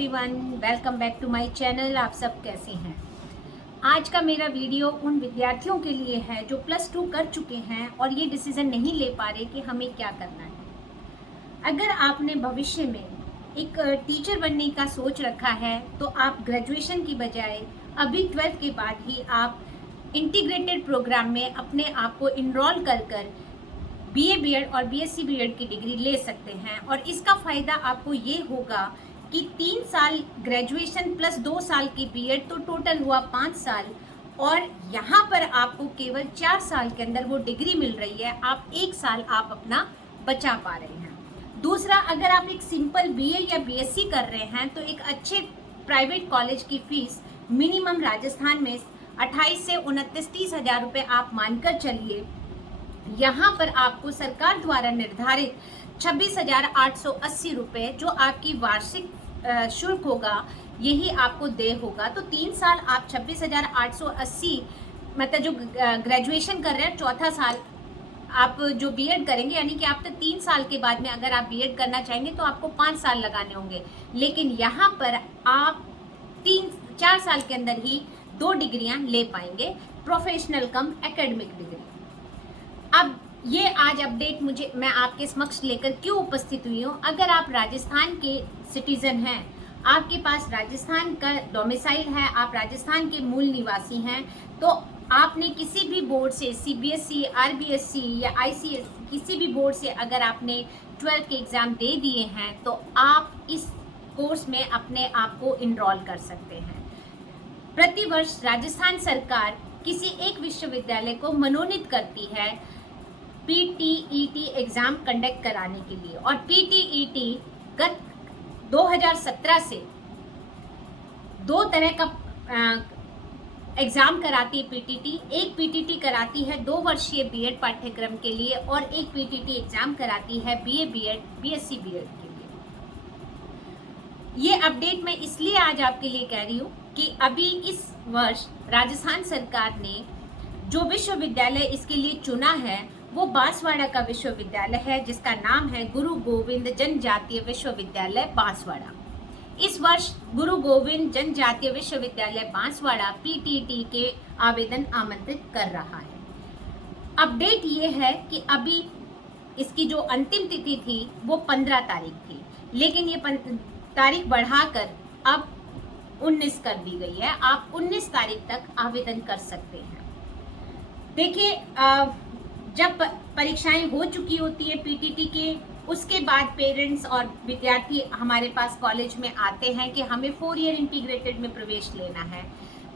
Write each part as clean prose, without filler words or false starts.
Everyone, welcome back to my channel. आप सब कैसे हैं? आज का मेरा वीडियो उन विद्यार्थियों के लिए है जो +2 कर चुके हैं और ये डिसीज़न नहीं ले पा रहे कि हमें क्या करना है। अगर आपने भविष्य में एक टीचर बनने का सोच रखा है तो आप ग्रेजुएशन की बजाय अभी 12th के बाद ही आप इंटीग्रेटेड प्रोग्राम में अपने आप को इनरोल कर BA BEd और BSc BEd की डिग्री ले सकते हैं। और इसका फ़ायदा आपको ये होगा कि 3 साल ग्रेजुएशन प्लस 2 साल की BEd, तो टोटल हुआ 5 साल। और यहाँ पर आपको केवल 4 साल के अंदर वो डिग्री मिल रही है। आप 1 साल आप अपना बचा पा रहे हैं। दूसरा, अगर आप एक सिंपल BA या BSc कर रहे हैं तो एक अच्छे प्राइवेट कॉलेज की फ़ीस मिनिमम राजस्थान में 28 से 29-30 हज़ार रुपये आप मानकर चलिए। यहाँ पर आपको सरकार द्वारा निर्धारित 26,880 रुपये जो आपकी वार्षिक शुल्क होगा, यही आपको देय होगा। तो 3 साल आप 26,880, मतलब जो ग्रेजुएशन कर रहे हैं, चौथा साल आप जो BEd करेंगे, यानी कि आप तो 3 साल के बाद में अगर आप BEd करना चाहेंगे तो आपको 5 साल लगाने होंगे। लेकिन यहाँ पर आप 4 साल के अंदर ही 2 डिग्रियाँ ले पाएंगे, प्रोफेशनल कम एकेडमिक डिग्री। अब ये आज अपडेट मैं आपके समक्ष लेकर क्यों उपस्थित हुई हूँ। अगर आप राजस्थान के सिटीजन हैं, आपके पास राजस्थान का डोमिसाइल है, आप राजस्थान के मूल निवासी हैं, तो आपने किसी भी बोर्ड से CBSE, RBSC या ICSE किसी भी बोर्ड से अगर आपने 12th के एग्ज़ाम दे दिए हैं तो आप इस कोर्स में अपने आप को इनरोल कर सकते हैं। प्रतिवर्ष राजस्थान सरकार किसी एक विश्वविद्यालय को मनोनीत करती है PTET एग्ज़ाम कंडक्ट कराने के लिए। और PTET गत 2017 से 2 तरह का एग्ज़ाम कराती है PTT। एक PTT कराती है 2 वर्षीय BEd पाठ्यक्रम के लिए और एक PTT एग्ज़ाम कराती है BA BEd BSc BEd के लिए। ये अपडेट मैं इसलिए आज आपके लिए कह रही हूँ कि अभी इस वर्ष राजस्थान सरकार ने जो विश्वविद्यालय इसके लिए चुना है वो बांसवाड़ा का विश्वविद्यालय है, जिसका नाम है गुरु गोविंद जनजातीय विश्वविद्यालय बांसवाड़ा। इस वर्ष गुरु गोविंद जनजातीय विश्वविद्यालय बांसवाड़ा PTT के आवेदन आमंत्रित कर रहा है। अपडेट ये है कि अभी इसकी जो अंतिम तिथि थी वो 15 तारीख थी, लेकिन ये तारीख बढ़ाकर अब 19 कर दी गई है। आप 19 तारीख तक आवेदन कर सकते हैं। देखिए, जब परीक्षाएं हो चुकी होती है PTT के, उसके बाद पेरेंट्स और विद्यार्थी हमारे पास कॉलेज में आते हैं कि हमें 4 ईयर इंटीग्रेटेड में प्रवेश लेना है।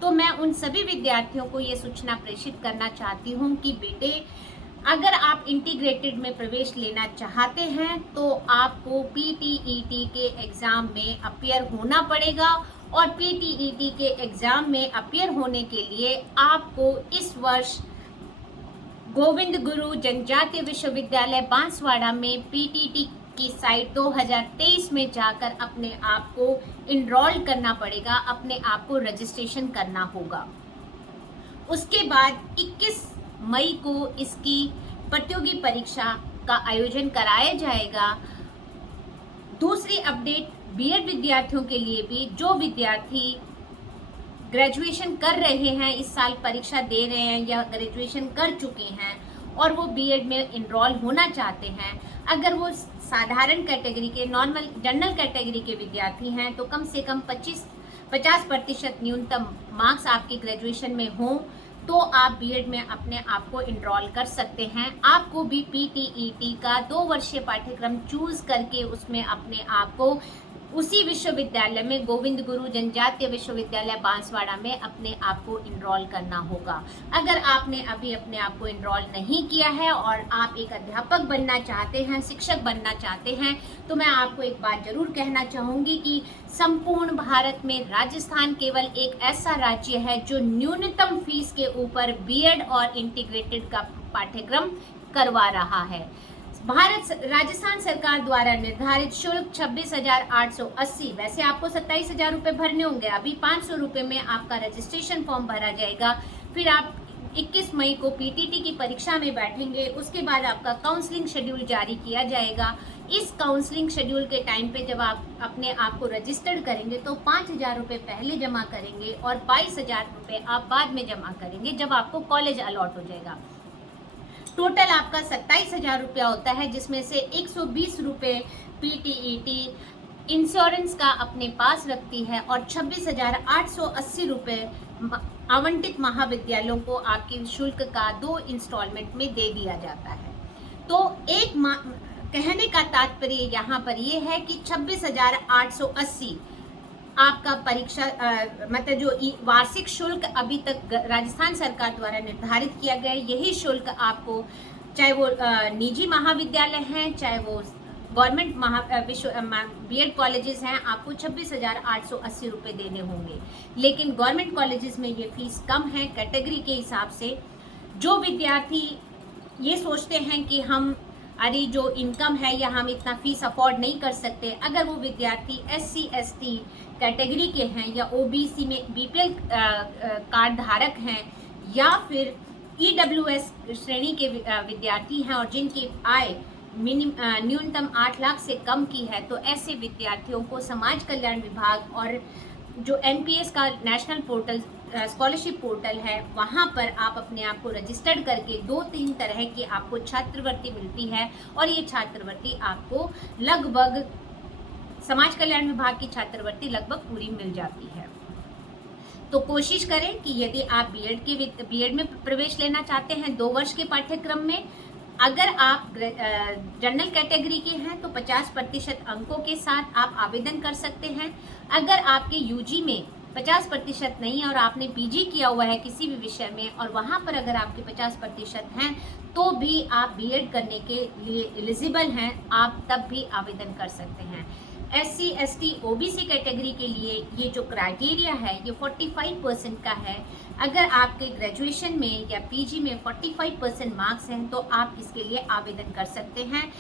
तो मैं उन सभी विद्यार्थियों को ये सूचना प्रेषित करना चाहती हूँ कि बेटे, अगर आप इंटीग्रेटेड में प्रवेश लेना चाहते हैं तो आपको PTET के एग्ज़ाम में अपीयर होना पड़ेगा। और PTET के एग्ज़ाम में अपीयर होने के लिए आपको इस वर्ष गोविंद गुरु जनजातीय विश्वविद्यालय बांसवाड़ा में PTT की साइट 2023 में जाकर अपने आप को इनरोल करना पड़ेगा, अपने आप को रजिस्ट्रेशन करना होगा। उसके बाद 21 मई को इसकी प्रतियोगी परीक्षा का आयोजन कराया जाएगा। दूसरी अपडेट BEd विद्यार्थियों के लिए भी, जो विद्यार्थी ग्रेजुएशन कर रहे हैं, इस साल परीक्षा दे रहे हैं या ग्रेजुएशन कर चुके हैं और वो BEd में इनरोल होना चाहते हैं, अगर वो साधारण कैटेगरी के, नॉर्मल जनरल कैटेगरी के विद्यार्थी हैं, तो कम से कम 50% न्यूनतम मार्क्स आपके ग्रेजुएशन में हों तो आप BEd में अपने आप को इनरोल कर सकते हैं। आपको भी PTET का 2 वर्षीय पाठ्यक्रम चूज़ करके उसमें अपने आप को उसी विश्वविद्यालय में, गोविंद गुरु जनजातीय विश्वविद्यालय बांसवाड़ा में, अपने आप को इनरोल करना होगा। अगर आपने अभी अपने आप को इनरोल नहीं किया है और आप एक अध्यापक बनना चाहते हैं, शिक्षक बनना चाहते हैं, तो मैं आपको एक बात जरूर कहना चाहूँगी कि संपूर्ण भारत में राजस्थान केवल एक ऐसा राज्य है जो न्यूनतम फीस के ऊपर BEd और इंटीग्रेटेड का पाठ्यक्रम करवा रहा है। राजस्थान सरकार द्वारा निर्धारित शुल्क 26,880, वैसे आपको 27,000 रुपये भरने होंगे। अभी 500 रुपये में आपका रजिस्ट्रेशन फॉर्म भरा जाएगा। फिर आप 21 मई को PTT की परीक्षा में बैठेंगे। उसके बाद आपका काउंसलिंग शेड्यूल जारी किया जाएगा। इस काउंसलिंग शेड्यूल के टाइम पे जब आप अपने आप को रजिस्टर्ड करेंगे तो 5,000 रुपये पहले जमा करेंगे और 22,000 रुपये आप बाद में जमा करेंगे जब आपको कॉलेज अलॉट हो जाएगा। टोटल आपका 27,000 रुपया होता है, जिसमें से 120 रुपये PTET इंश्योरेंस का अपने पास रखती है और 26,880 रुपये आवंटित महाविद्यालयों को आपके शुल्क का 2 इंस्टॉलमेंट में दे दिया जाता है। तो कहने का तात्पर्य यहाँ पर ये है कि 26,880 आपका परीक्षा मतलब जो वार्षिक शुल्क अभी तक राजस्थान सरकार द्वारा निर्धारित किया गया है, यही शुल्क आपको, चाहे वो निजी महाविद्यालय हैं, चाहे वो गवर्नमेंट बीएड कॉलेजेस हैं, आपको 26,880 रुपये देने होंगे। लेकिन गवर्नमेंट कॉलेजेस में ये फीस कम है कैटेगरी के हिसाब से। जो विद्यार्थी ये सोचते हैं कि हम अरे जो इनकम है या हम इतना फीस अफोर्ड नहीं कर सकते, अगर वो विद्यार्थी SC ST कैटेगरी के हैं या OBC में BPL कार्ड धारक हैं या फिर EWS श्रेणी के विद्यार्थी हैं और जिनकी आय न्यूनतम 8 लाख से कम की है, तो ऐसे विद्यार्थियों को समाज कल्याण विभाग और जो NPS का नेशनल पोर्टल स्कॉलरशिप पोर्टल है, वहाँ पर आप अपने आप को रजिस्टर्ड करके 2-3 तरह की आपको छात्रवृत्ति मिलती है और ये छात्रवृत्ति आपको लगभग समाज कल्याण विभाग की छात्रवृत्ति लगभग पूरी मिल जाती है। तो कोशिश करें कि यदि आप बीएड में प्रवेश लेना चाहते हैं 2 वर्ष के पाठ्यक्रम में, अगर आप जनरल कैटेगरी के हैं तो 50% अंकों के साथ आप आवेदन कर सकते हैं। अगर आपके यूजी में 50% नहीं है और आपने पीजी किया हुआ है किसी भी विषय में और वहाँ पर अगर आपके 50% हैं तो भी आप बीएड करने के लिए एलिजिबल हैं, आप तब भी आवेदन कर सकते हैं। SC ST OBC कैटेगरी के लिए ये जो क्राइटेरिया है ये 45% का है। अगर आपके ग्रेजुएशन में या पीजी में 45% मार्क्स हैं तो आप इसके लिए आवेदन कर सकते हैं।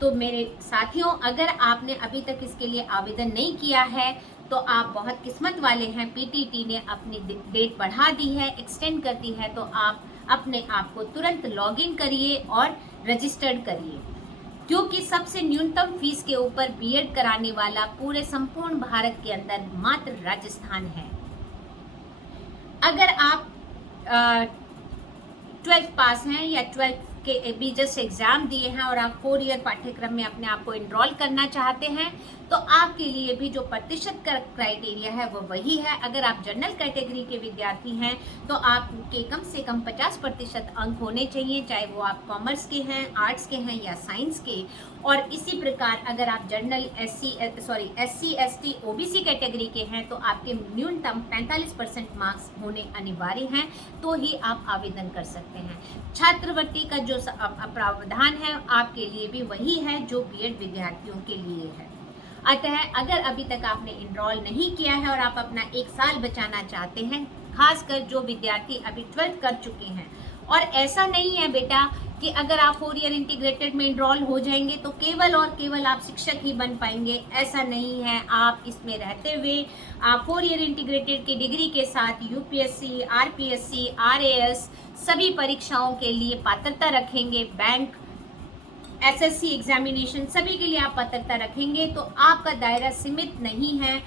तो मेरे साथियों, अगर आपने अभी तक इसके लिए आवेदन नहीं किया है तो आप बहुत किस्मत वाले हैं। PTT ने अपनी डेट बढ़ा दी है, एक्सटेंड कर दी है, तो आप अपने आप को तुरंत लॉगिन करिए और रजिस्टर्ड करिए, क्योंकि सबसे न्यूनतम फीस के ऊपर बीएड कराने वाला पूरे संपूर्ण भारत के अंदर मात्र राजस्थान है। अगर आप 12th पास हैं या 12th के भी जस्ट एग्ज़ाम दिए हैं और आप 4 ईयर पाठ्यक्रम में अपने आप को इनरोल करना चाहते हैं तो आपके लिए भी जो प्रतिशत का क्राइटेरिया है वो वही है। अगर आप जनरल कैटेगरी के विद्यार्थी हैं तो आपके कम से कम 50% अंक होने चाहिए, चाहे वो आप कॉमर्स के हैं, आर्ट्स के हैं या साइंस के। और इसी प्रकार अगर आप general SC ST OBC category के हैं तो आपके न्यूनतम 45% मार्क्स होने अनिवार्य हैं, तो ही आप आवेदन कर सकते हैं। छात्रवृत्ति का जो प्रावधान है आपके लिए भी वही है जो बीएड विद्यार्थियों के लिए है। अतः अगर अभी तक आपने इनरोल नहीं किया है और आप अपना 1 साल बचाना चाहते हैं, खासकर जो विद्यार्थी अभी 12th कर चुके हैं, और ऐसा नहीं है बेटा कि अगर आप 4 ईयर इंटीग्रेटेड में इनरोल हो जाएंगे तो केवल और केवल आप शिक्षक ही बन पाएंगे, ऐसा नहीं है। आप इसमें रहते हुए आप 4 ईयर इंटीग्रेटेड की डिग्री के साथ UPSC, RPSC, RAS सभी परीक्षाओं के लिए पात्रता रखेंगे, बैंक SSC एग्जामिनेशन सभी के लिए आप पात्रता रखेंगे, तो आपका दायरा सीमित नहीं है।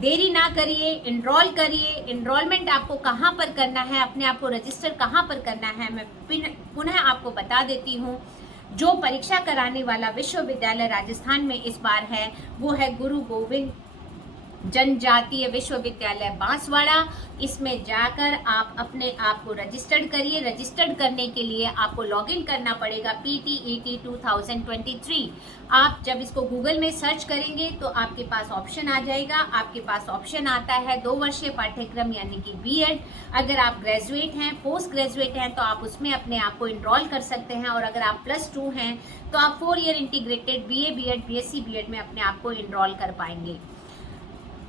देरी ना करिए, इनरोल करिए। इनरोलमेंट आपको कहाँ पर करना है, अपने आप को रजिस्टर कहाँ पर करना है, मैं पुनः आपको बता देती हूँ। जो परीक्षा कराने वाला विश्वविद्यालय राजस्थान में इस बार है वो है गुरु गोविंद जनजातीय विश्वविद्यालय बांसवाड़ा। इसमें जाकर आप अपने आप को रजिस्टर्ड करिए। रजिस्टर्ड करने के लिए आपको लॉगिन करना पड़ेगा PTET 2023। आप जब इसको गूगल में सर्च करेंगे तो आपके पास ऑप्शन आ जाएगा। आपके पास ऑप्शन आता है 2 वर्षीय पाठ्यक्रम यानी कि बीएड। अगर आप ग्रेजुएट हैं, पोस्ट ग्रेजुएट हैं तो आप उसमें अपने आप को इनरोल कर सकते हैं, और अगर आप +2 हैं तो आप 4 year integrated BA BEd BSc BEd में अपने आप को इनरोल कर पाएंगे।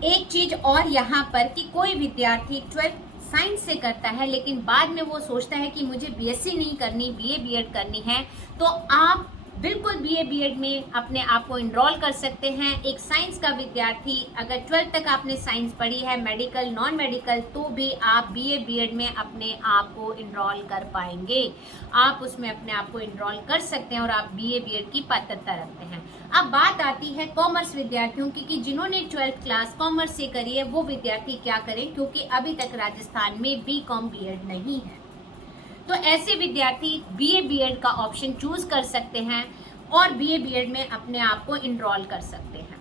एक चीज़ और यहाँ पर कि कोई विद्यार्थी 12th साइंस से करता है लेकिन बाद में वो सोचता है कि मुझे BSc नहीं करनी, BA BEd करनी है, तो आप बिल्कुल बीए बीएड में अपने आप को इनरोल कर सकते हैं। एक साइंस का विद्यार्थी अगर 12th तक आपने साइंस पढ़ी है, मेडिकल नॉन मेडिकल, तो भी आप बीए बीएड में अपने आप को इनरोल कर पाएंगे। आप उसमें अपने आप को इनरोल कर सकते हैं और आप बीए बीएड की पात्रता रखते हैं। अब बात आती है कॉमर्स विद्यार्थियों की कि जिन्होंने 12th क्लास कॉमर्स से करी है वो विद्यार्थी क्या करें, क्योंकि अभी तक राजस्थान में बीकॉम बीएड नहीं है। तो ऐसे विद्यार्थी बीए बीएड का ऑप्शन चूज कर सकते हैं और बीए बीएड में अपने आप को इनरोल कर सकते हैं।